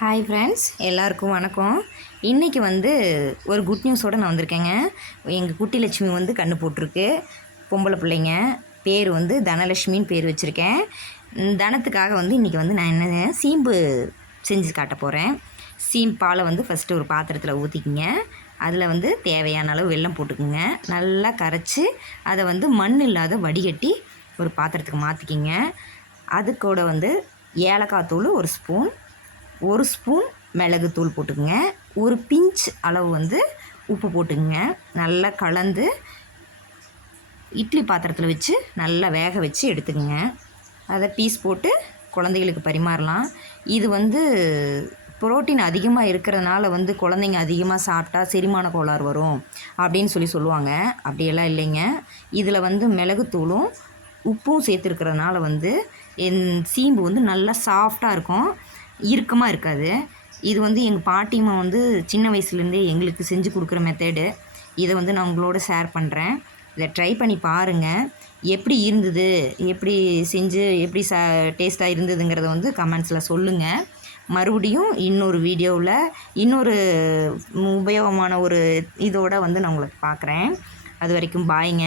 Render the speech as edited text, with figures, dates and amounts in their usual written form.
Hi friends, எல்லாருக்கும் வணக்கம். இன்றைக்கி ஒரு குட் நியூஸோடு நான் வந்திருக்கேங்க. எங்கள் குட்டி லட்சுமி கண்ணு போட்டிருக்கு. பொம்பளை பிள்ளைங்க. பேர் தனலட்சுமின்னு பேர் வச்சுருக்கேன். தனத்துக்காக இன்றைக்கி நான் என்ன சீம்பு செஞ்சு காட்ட போகிறேன். பாலை ஃபஸ்ட்டு ஒரு பாத்திரத்தில் ஊற்றிக்கிங்க. அதில் தேவையான அளவு வெல்லம் போட்டுக்குங்க. நல்லா கரைச்சி அதை மண் இல்லாத வடிகட்டி ஒரு பாத்திரத்துக்கு மாற்றிக்கிங்க. அது கூட ஏலக்காய் தூள் ஒரு ஸ்பூன் மிளகுத்தூள் போட்டுக்குங்க. ஒரு பிஞ்ச் அளவு உப்பு போட்டுக்குங்க. நல்லா கலந்து இட்லி பாத்திரத்தில் வச்சு நல்லா வேக வச்சு எடுத்துக்கோங்க. அதை பீஸ் போட்டு குழந்தைகளுக்கு பரிமாறலாம். இது புரோட்டீன் அதிகமாக இருக்கிறதுனால குழந்தைங்க அதிகமாக சாப்பிட்டா செரிமான கோளாறு வரும் அப்படின்னு சொல்லுவாங்க. அப்படியெல்லாம் இல்லைங்க. இதில் மிளகுத்தூளும் உப்பும் சேர்த்துருக்கிறதுனால சீம்பு நல்லா சாஃப்டாக இருக்கும், இறுக்கமாக இருக்காது. இது எங்கள் பாட்டிமா சின்ன வயசுலேருந்தே எங்களுக்கு செஞ்சு கொடுக்குற மெத்தடு. இதை நான் உங்களோட ஷேர் பண்ணுறேன். இதை ட்ரை பண்ணி பாருங்கள். எப்படி இருந்தது, எப்படி செஞ்சு எப்படி டேஸ்ட்டாக இருந்ததுங்கிறத கமெண்ட்ஸில் சொல்லுங்கள். மறுபடியும் இன்னொரு வீடியோவில் இன்னொரு உபயோகமான ஒரு இதோடு நான் உங்களுக்கு பார்க்குறேன். அது வரைக்கும் பாய்ங்க.